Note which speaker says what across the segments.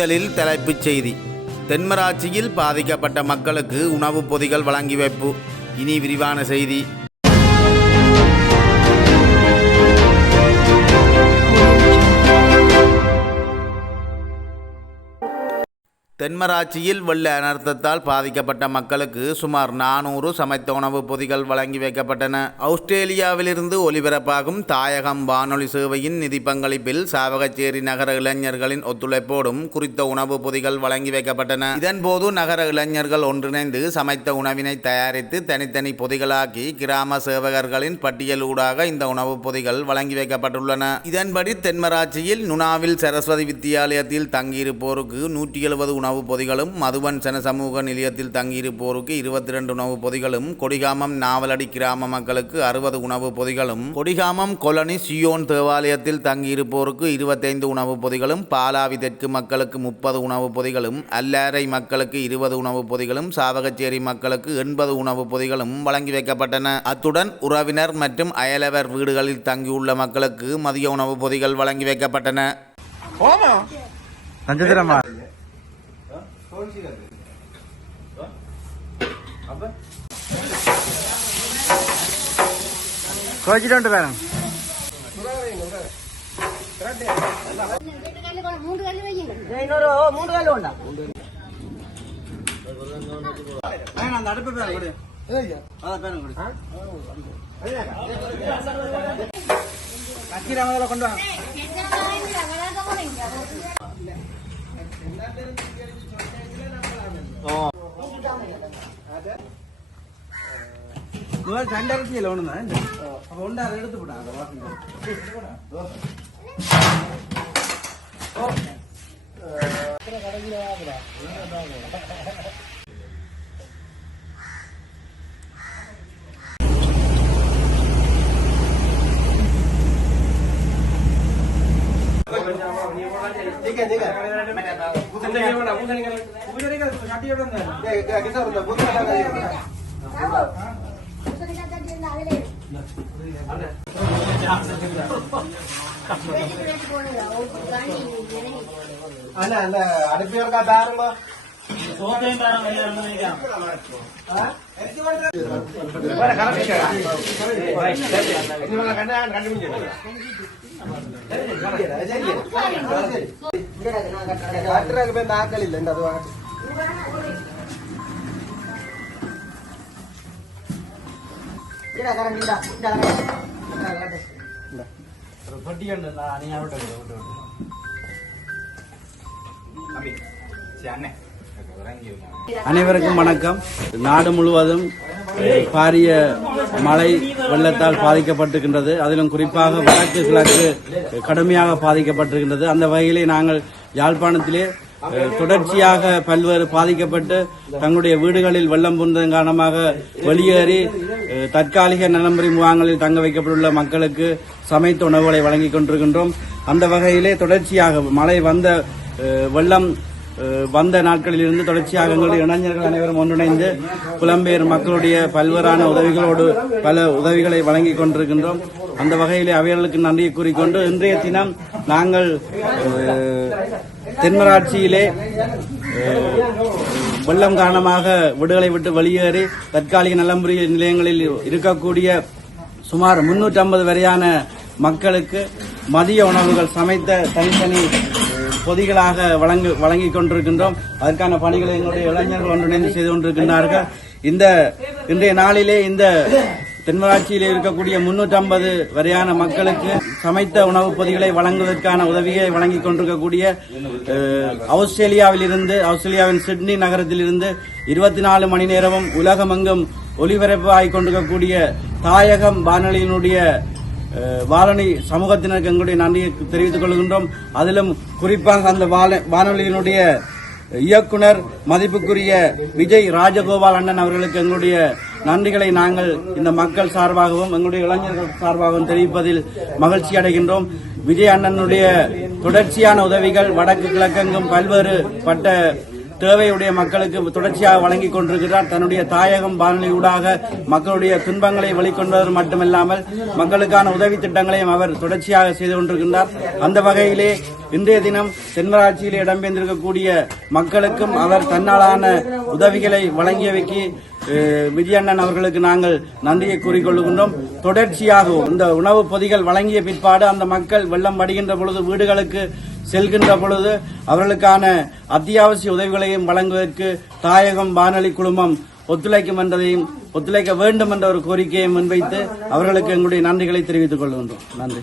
Speaker 1: முதலில் தலைப்புச் செய்தி. தென்மராட்சியில் பாதிக்கப்பட்ட மக்களுக்கு உணவுப் பொதிகள் வழங்கி வைப்பு. இனி விரிவான செய்தி. தென்மராட்சியில் வெள்ள அனர்த்தத்தால் பாதிக்கப்பட்ட மக்களுக்கு சுமார் நானூறு சமைத்த உணவுப் பொதிகள் வழங்கி வைக்கப்பட்டன. ஆஸ்திரேலியாவிலிருந்து ஒலிபரப்பாகும் தாயகம் வானொலி சேவையின் நிதி பங்களிப்பில் சாவகச்சேரி நகர இளைஞர்களின் ஒத்துழைப்போடும் குறித்த உணவுப் பொதிகள் வழங்கி வைக்கப்பட்டன. இதன்போது நகர இளைஞர்கள் ஒன்றிணைந்து சமைத்த உணவினை தயாரித்து தனித்தனி பொதிகளாக்கி கிராம சேவகர்களின் பட்டியலூடாக இந்த உணவுப் பொதிகள் வழங்கி வைக்கப்பட்டுள்ளன. இதன்படி தென்மராட்சியில் நுணாவில் சரஸ்வதி வித்தியாலயத்தில் தங்கியிருப்போருக்கு நூற்றி எழுபது உணவு உணவுப் பொதிகளும் மதுவன் சன சமூக நிலையத்தில் தங்கியிருப்போருக்கு இருபத்தி ரெண்டு உணவுப் பொதிகளும் கொடிகாமம் நாவலடி கிராம மக்களுக்கு அறுபது உணவுப் பொதிகளும் கொடிகாமம் கொலனி சியோன் தேவாலயத்தில் தங்கியிருப்போருக்கு இருபத்தைந்து உணவுப் பொதிகளும் பாலாவி தெற்கு மக்களுக்கு முப்பது உணவுப் பொதிகளும் அல்லாரை மக்களுக்கு இருபது உணவுப் பொதிகளும் சாவகச்சேரி மக்களுக்கு எண்பது உணவுப் பொதிகளும் வழங்கி வைக்கப்பட்டன. அத்துடன் உறவினர் மற்றும் அயலவர் வீடுகளில் தங்கியுள்ள மக்களுக்கு மதிய உணவுப் பொதிகள் வழங்கி வைக்கப்பட்டன.
Speaker 2: நட்சத்திரமா
Speaker 3: மூன்று கல்லு வையுங்க
Speaker 4: இன்னொரு மூன்று கால் உண்டா
Speaker 2: அந்த அடுப்பு பேரன் கொடு. அதான் பேரன் கொடு. கத்திர முதல்ல கொண்டு வாங்க முதல் ரெண்டாயிரத்தி ஒன்று தான் அப்போ ஒன்று அதை எடுத்து போட்டாங்க அந்த வாசனை
Speaker 4: അല്ല അല്ല അടുപ്പിയർക്ക് താറുമ്പോ ആക്കലില്ല എന്റെ അത് വാങ്ങി
Speaker 2: அனைவருக்கும் வணக்கம் நாடு முழுவதும் அஹ், பாரிய மழை வெள்ளத்தால் பாதிக்கப்பட்டிருக்கின்றது. அதிலும் குறிப்பாக வடக்கு கிழக்கு கடுமையாக பாதிக்கப்பட்டிருக்கின்றது. அந்த வகையிலே நாங்கள் யாழ்ப்பாணத்திலே தொடர்ச்சியாக பல்வேறு பாதிக்கப்பட்டு தங்களுடைய வீடுகளில் வெள்ளம் புந்ததன் காரணமாக வெளியேறி தற்காலிக நலம்புரி முகாங்களில் தங்க வைக்கப்பட்டுள்ள மக்களுக்கு சமைத்த உணவுகளை வழங்கிக் கொண்டிருக்கின்றோம். அந்த வகையிலே தொடர்ச்சியாக மழை வந்த வெள்ளம் வந்த நாட்களிலிருந்து தொடர்ச்சியாக எங்களுடைய இளைஞர்கள் அனைவரும் ஒன்றிணைந்து புலம்பெயர் மக்களுடைய பல்வேறான உதவிகளோடு பல உதவிகளை வழங்கிக் கொண்டிருக்கின்றோம். அந்த வகையிலே அவைகளுக்கு நன்றியை கூறிக்கொண்டு இன்றைய தினம் நாங்கள் தென்மராட்சியிலே வெள்ளம் காரணமாக விடுதலை விட்டு வெளியேறி தற்காலிக நலம்புரி நிலையங்களில் இருக்கக்கூடிய சுமார் முன்னூற்றி ஐம்பது வரையான மக்களுக்கு மதிய உணவுகள் சமைத்த தனித்தனி பொதிகளாக வழங்கு வழங்கிக் கொண்டிருக்கின்றோம். அதற்கான பணிகளை எங்களுடைய இளைஞர்கள் ஒன்றிணைந்து செய்து கொண்டிருக்கின்றார்கள். இந்த இன்றைய நாளிலே இந்த தென்மராட்சியில் இருக்கக்கூடிய முன்னூற்றி ஐம்பது வரையான மக்களுக்கு சமைத்த உணவுப் பொதிகளை வழங்குவதற்கான உதவியை வழங்கிக் கொண்டிருக்கக்கூடிய ஆஸ்திரேலியாவில் இருந்து ஆஸ்திரேலியாவின் சிட்னி நகரத்தில் இருந்து இருபத்தி நாலு மணி நேரமும் உலகமெங்கும் ஒலிபரப்பாகிக் கொண்டிருக்கக்கூடிய தாயகம் வானொலியினுடைய வாரணி சமூகத்தினருக்கு எங்களுடைய நன்றியை தெரிவித்துக் கொள்கின்றோம். அதிலும் குறிப்பாக அந்த வானொலியினுடைய இயக்குனர் மதிப்புக்குரிய விஜய் ராஜகோபால் அண்ணன் அவர்களுக்கு எங்களுடைய நன்றிகளை நாங்கள் இந்த மக்கள் சார்பாகவும் எங்களுடைய இளைஞர்கள் சார்பாகவும் தெரிவிப்பதில் மகிழ்ச்சி அடைகின்றோம். விஜய் அண்ணனுடைய தொடர்ச்சியான உதவிகள் வடக்கு கிழக்கெங்கும் பல்வேறு பட்ட தேவையுடைய மக்களுக்கு தொடர்ச்சியாக வழங்கி கொண்டிருக்கிறார். தன்னுடைய தாயகம் வானொலியூடாக மக்களுடைய துன்பங்களை வெளிக்கொண்டது மட்டுமில்லாமல் மக்களுக்கான உதவி திட்டங்களையும் அவர் தொடர்ச்சியாக செய்து கொண்டிருக்கின்றார். அந்த வகையிலே இன்றைய தினம் தென்மராட்சியில் இடம்பெற்றிருக்கக்கூடிய மக்களுக்கும் அவர் தன்னாலான உதவிகளை வழங்கியவைக்கு விஜயண்ணன் அவர்களுக்கு நாங்கள் நன்றியை கூறிக்கொள்கின்றோம். தொடர்ச்சியாகவும் இந்த உணவுப் பொதிகள் வழங்கிய பிற்பாடு அந்த மக்கள் வெள்ளம் வடிகின்ற பொழுது வீடுகளுக்கு செல்கின்ற பொழுது அவர்களுக்கான அத்தியாவசிய உதவிகளையும் வழங்குவதற்கு தாயகம் வானொலி குழுமம் ஒத்துழைக்கும் என்றதையும் ஒத்துழைக்க வேண்டும் என்ற ஒரு கோரிக்கையை முன்வைத்து அவர்களுக்கு எங்களுடைய நன்றிகளை தெரிவித்துக் கொள்கின்றோம். நன்றி.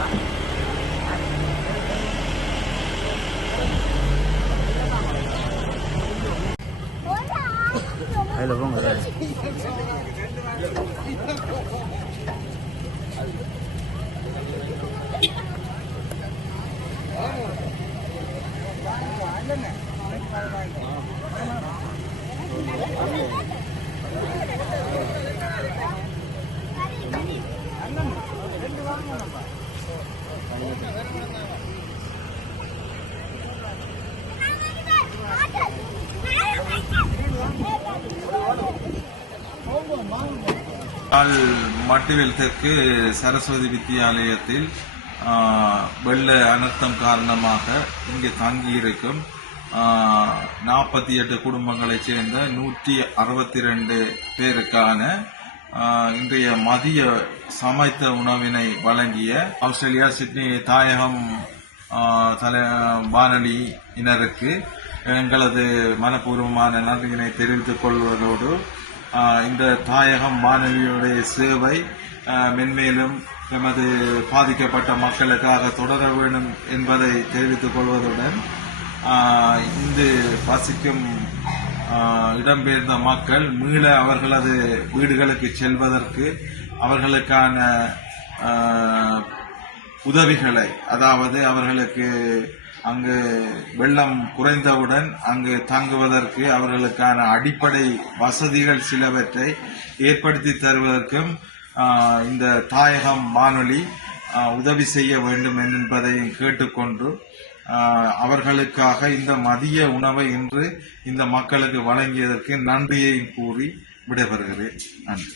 Speaker 4: Huh?
Speaker 3: யாழ் மட்டுவில் தெற்கு சரஸ்வதி வித்தியாலயத்தில் வெள்ள அனர்த்தம் காரணமாக இங்கு தங்கியிருக்கும் நாற்பத்தி எட்டு குடும்பங்களைச் சேர்ந்த நூற்றி அறுபத்தி ரெண்டு பேருக்கான இன்றைய மதிய சமைத்த உணவினை வழங்கிய ஆஸ்திரேலியா சிட்னி தாயகம் தலை வானொலியினருக்கு எங்களது மனப்பூர்வமான நன்றியினை தெரிவித்துக் கொள்வதோடு இந்த தாயகம் வானொலியுடைய சேவை மென்மேலும் எமது பாதிக்கப்பட்ட மக்களுக்காக தொடர வேண்டும் என்பதை தெரிவித்துக் கொள்வதுடன் இங்கு வசிக்கும் இடம்பெயர்ந்த மக்கள் மீள அவர்களது வீடுகளுக்கு செல்வதற்கு அவர்களுக்கான உதவிகளை அதாவது அவர்களுக்கு அங்கு வெள்ளம் குறைந்தவுடன் அங்கு தங்குவதற்கு அவர்களுக்கான அடிப்படை வசதிகள் சிலவற்றை ஏற்படுத்தி தருவதற்கும் இந்த தாயகம் வானொலி உதவி செய்ய வேண்டும் என்பதையும் கேட்டுக்கொண்டு அவர்களுக்காக இந்த மதிய உணவை இன்று இந்த மக்களுக்கு வழங்கியதற்கு நன்றியையும் கூறி விடைபெறுகிறேன். நன்றி.